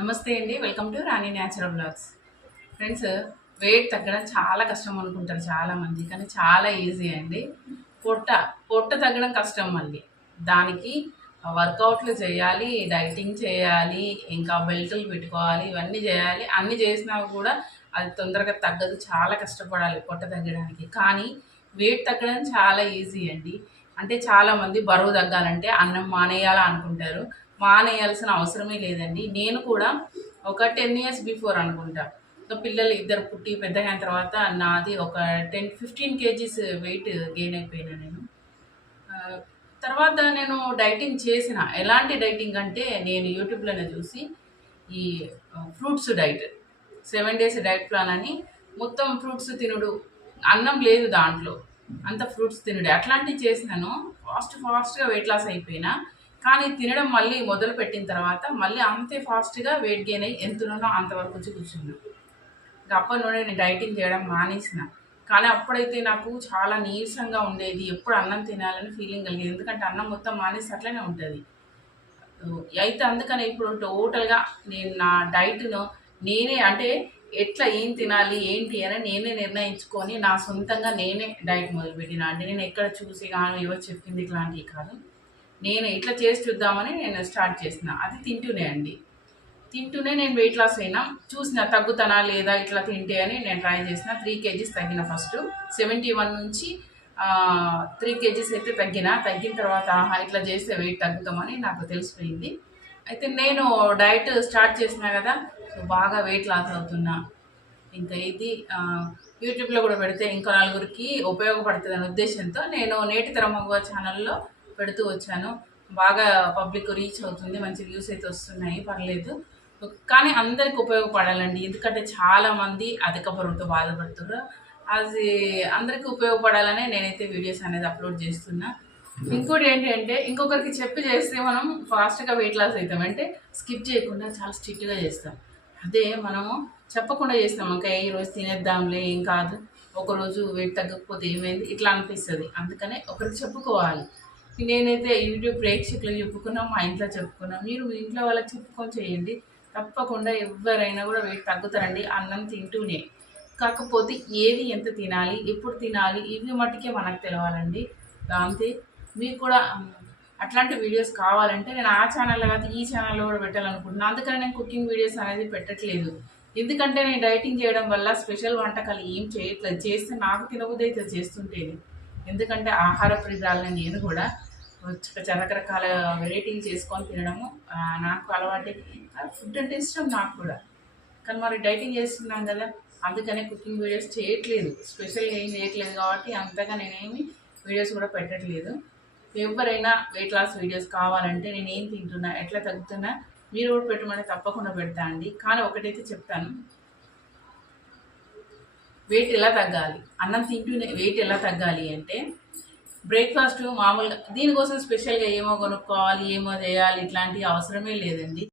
నమస్తే అండి. Welcome to Rani natural blogs friends weight తగ్గడం చాలా కష్టం అనుకుంటారు చాలామంది కానీ చాలా ఈజీ అండి. పొట్ట పొట్ట తగ్గడం కష్టం మళ్ళీ దానికి వర్కౌట్లు చేయాలి డైటింగ్ చేయాలి ఇంకా బెల్టులు పెట్టుకోవాలి ఇవన్నీ చేయాలి. అన్నీ చేసినా కూడా అది తొందరగా తగ్గదు చాలా కష్టపడాలి పొట్ట తగ్గడానికి. కానీ వెయిట్ తగ్గడం చాలా ఈజీ అండి. అంటే చాలామంది బరువు తగ్గాలంటే అన్నం మానేయాలా అనుకుంటారు. మానేయాల్సిన అవసరమే లేదండి. నేను కూడా ఒక టెన్ ఇయర్స్ బిఫోర్ అనుకుంటా. పిల్లలు ఇద్దరు పుట్టి పెద్దగా అయిన తర్వాత నాది ఒక ten fifteen KGs weight gain అయిపోయినా నేను. తర్వాత నేను డైటింగ్ చేసిన. ఎలాంటి డైటింగ్ అంటే నేను యూట్యూబ్లోనే చూసి ఈ fruits diet seven days diet plan అని మొత్తం ఫ్రూట్స్ తినుడు. అన్నం లేదు దాంట్లో. అంత ఫ్రూట్స్ తినుడు. అట్లాంటివి చేసినాను. ఫాస్ట్ ఫాస్ట్గా వెయిట్ లాస్ అయిపోయినా. కానీ తినడం మళ్ళీ మొదలు పెట్టిన తర్వాత మళ్ళీ అంతే ఫాస్ట్గా వెయిట్ గెయిన్ అయ్యి ఎంతనో అంతవరకు వచ్చి కూర్చున్నాను ఇంకా అప్పటి నుండి నేను డైటింగ్ చేయడం మానేసిన. కానీ అప్పుడైతే నాకు చాలా నీరసంగా ఉండేది. ఎప్పుడు అన్నం తినాలని ఫీలింగ్ కలిగేది. ఎందుకంటే అన్నం మొత్తం మానేసి అట్లనే ఉంటుంది. అయితే అందుకని ఇప్పుడు టోటల్గా నేను నా డైట్ను నేనే అంటే ఎట్లా ఏం తినాలి ఏంటి అని నేనే నిర్ణయించుకొని నా సొంతంగా నేనే డైట్ మొదలుపెట్టిన. అంటే నేను ఎక్కడ చూసి కాను ఎవరు చెప్పింది ఇట్లాంటివి కాదు. నేను ఇట్లా చేసి చూద్దామని నేను స్టార్ట్ చేసిన అది తింటూనే అండి. తింటూనే నేను వెయిట్ లాస్ అయినా చూసిన తగ్గుతానా లేదా ఇట్లా తింటే అని నేను ట్రై చేసిన. త్రీ కేజీస్ తగ్గిన ఫస్ట్ సెవెంటీ వన్ నుంచి త్రీ కేజీస్ అయితే తగ్గిన. తగ్గిన తర్వాత ఆహా ఇట్లా చేస్తే వెయిట్ తగ్గుతామని నాకు తెలిసిపోయింది. అయితే నేను డైట్ స్టార్ట్ చేసిన కదా సో బాగా వెయిట్ లాస్ అవుతున్నా. ఇంకా ఇది యూట్యూబ్లో కూడా పెడితే ఇంకో నలుగురికి ఉపయోగపడుతుంది అనే ఉద్దేశంతో నేను నేటి తరం మగవ ఛానల్లో పెడుతూ వచ్చాను. బాగా పబ్లిక్ రీచ్ అవుతుంది మంచి వ్యూస్ అయితే వస్తున్నాయి పర్లేదు. కానీ అందరికి ఉపయోగపడాలండి. ఎందుకంటే చాలామంది అధిక బరువుతో బాధపడుతున్నారు అది అందరికీ ఉపయోగపడాలనే నేనైతే వీడియోస్ అనేది అప్లోడ్ చేస్తున్నా. ఇంకోటి ఏంటంటే ఇంకొకరికి చెప్పి చేస్తే మనం ఫాస్ట్గా వెయిట్ లాస్ అవుతాం. అంటే స్కిప్ చేయకుండా చాలా స్ట్రిక్ట్గా చేస్తాం. అదే మనము చెప్పకుండా చేస్తాం. ఇంకా ఈ రోజు తినేద్దాంలే ఏం కాదు. ఒకరోజు వెయిట్ తగ్గకపోతే ఏమైంది? ఇట్లా అనిపిస్తుంది. అందుకనే ఒకరికి చెప్పుకోవాలి. నేనైతే యూట్యూబ్ ప్రేక్షకులకు చెప్పుకున్నా మా ఇంట్లో చెప్పుకున్నా మీరు మీ ఇంట్లో వాళ్ళకి చెప్పుకొని చేయండి. తప్పకుండా ఎవరైనా కూడా వెయిట్ తగ్గుతారండి అన్నం తింటూనే. కాకపోతే ఏది ఎంత తినాలి ఎప్పుడు తినాలి ఇవి మట్టుకే మనకు తెలవాలండి. అంతే. మీకు కూడా అట్లాంటి వీడియోస్ కావాలంటే నేను ఆ ఛానల్లో కాదు ఈ ఛానల్లో కూడా పెట్టాలనుకుంటున్నాను అందుకని నేను కుకింగ్ వీడియోస్ అనేది పెట్టట్లేదు. ఎందుకంటే నేను డైటింగ్ చేయడం వల్ల స్పెషల్ వంటకాలు ఏం చేయట్లేదు. చేస్తే నాకు తినబుద్ధి అయితే చేస్తుంటేనే. ఎందుకంటే ఆహార ప్రియురాలని నేను కూడా. రకరకాల వెరైటీలు చేసుకొని తినడము. నాకు అలవాటే. ఫుడ్ అంటే ఇష్టం నాకు కూడా. కానీ మరి డైటింగ్ చేస్తున్నాం కదా అందుకనే కుకింగ్ వీడియోస్ చేయట్లేదు. స్పెషల్గా ఏం చేయట్లేదు కాబట్టి అంతగా నేనేమి వీడియోస్ కూడా పెట్టట్లేదు. ఎవరైనా వెయిట్ లాస్ వీడియోస్ కావాలంటే నేను ఏం తింటున్నా ఎట్లా తగ్గుతున్నా మీరు కూడా పెట్టమని తప్పకుండా పెడతా అండి. కానీ ఒకటైతే చెప్తాను. వెయిట్ ఎలా తగ్గాలి? అన్నం తింటూనే వెయిట్ ఎలా తగ్గాలి అంటే బ్రేక్ఫాస్ట్ మామూలుగా దీనికోసం స్పెషల్గా ఏమో కొనుక్కోవాలి ఏమో చేయాలి ఇట్లాంటి అవసరమే లేదండి.